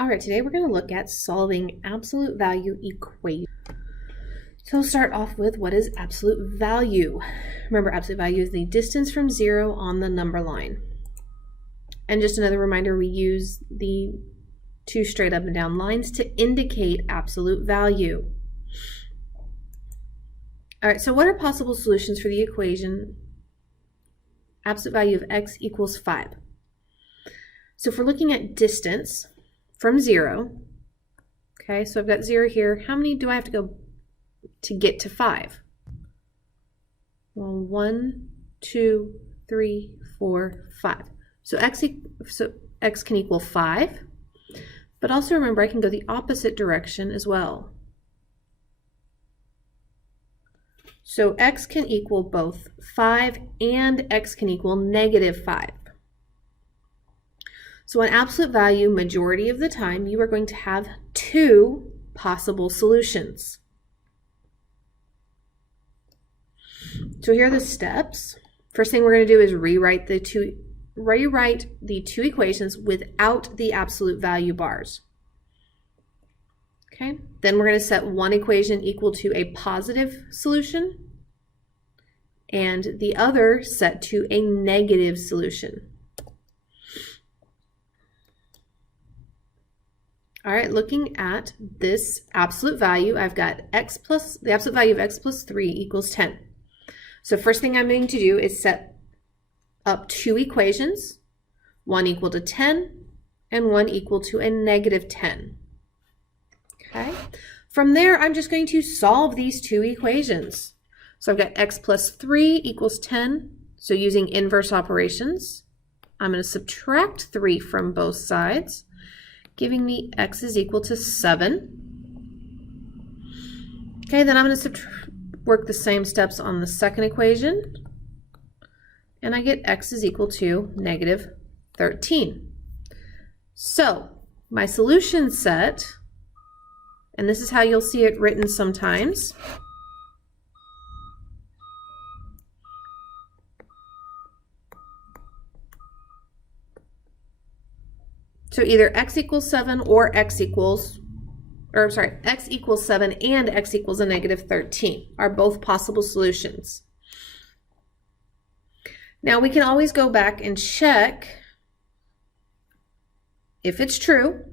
All right, today we're going to look at solving absolute value equations. So we'll start off with what is absolute value. Remember, absolute value is the distance from zero on the number line. And just another reminder, we use the two straight up and down lines to indicate absolute value. All right, so what are possible solutions for the equation absolute value of x equals 5? So if we're looking at distance from 0, okay, so I've got 0 here. How many do I have to go to get to 5? Well, 1, 2, 3, 4, 5. So x can equal 5, but also remember I can go the opposite direction as well. So x can equal both 5 and x can equal -5. So on absolute value, majority of the time, you are going to have two possible solutions. So here are the steps. First thing we're going to do is rewrite the two equations without the absolute value bars. Okay, then we're going to set one equation equal to a positive solution and the other set to a negative solution. All right, looking at this absolute value, I've got the absolute value of x plus 3 equals 10. So first thing I'm going to do is set up two equations, one equal to 10 and one equal to a -10. Okay, from there, I'm just going to solve these two equations. So I've got x plus 3 equals 10. So using inverse operations, I'm going to subtract 3 from both sides, giving me x is equal to 7. Okay, then I'm going to work the same steps on the second equation, and I get x is equal to -13. So my solution set, and this is how you'll see it written sometimes. So either x equals 7 or x equals 7 and x equals a -13 are both possible solutions. Now we can always go back and check if it's true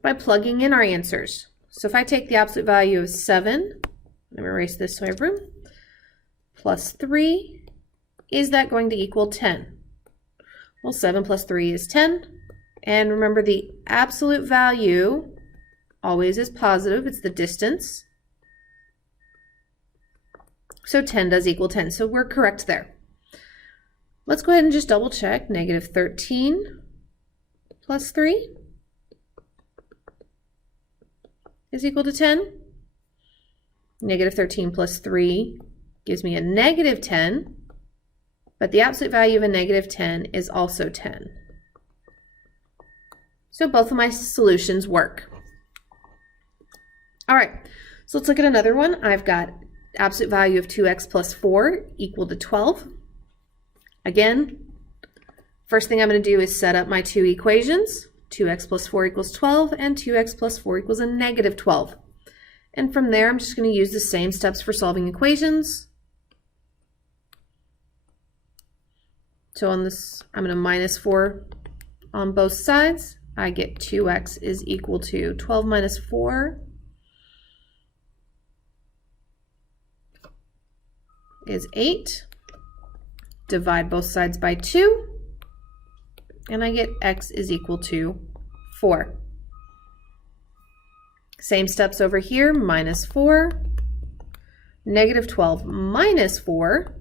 by plugging in our answers. So if I take the absolute value of 7, let me erase this so I have room, plus 3, is that going to equal 10? Well, 7 plus 3 is 10. And remember, the absolute value always is positive. It's the distance. So 10 does equal 10. So we're correct there. Let's go ahead and just double check. -13 plus 3 is equal to 10. -13 plus 3 gives me a -10. But the absolute value of a -10 is also 10. So both of my solutions work. All right, so let's look at another one. I've got absolute value of 2x plus 4 equal to 12. Again, first thing I'm going to do is set up my two equations. 2x plus 4 equals 12 and 2x plus 4 equals a -12. And from there, I'm just going to use the same steps for solving equations. So on this, I'm going to -4 on both sides. I get 2x is equal to 12 minus 4 is 8. Divide both sides by 2, and I get x is equal to 4. Same steps over here, -4, -12 minus 4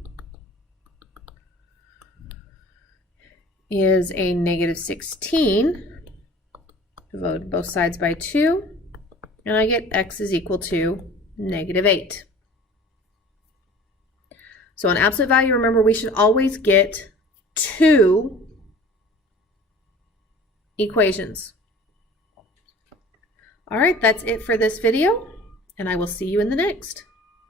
is a -16. Divide both sides by 2, and I get x is equal to -8. So on absolute value, remember, we should always get two equations. All right, that's it for this video, and I will see you in the next.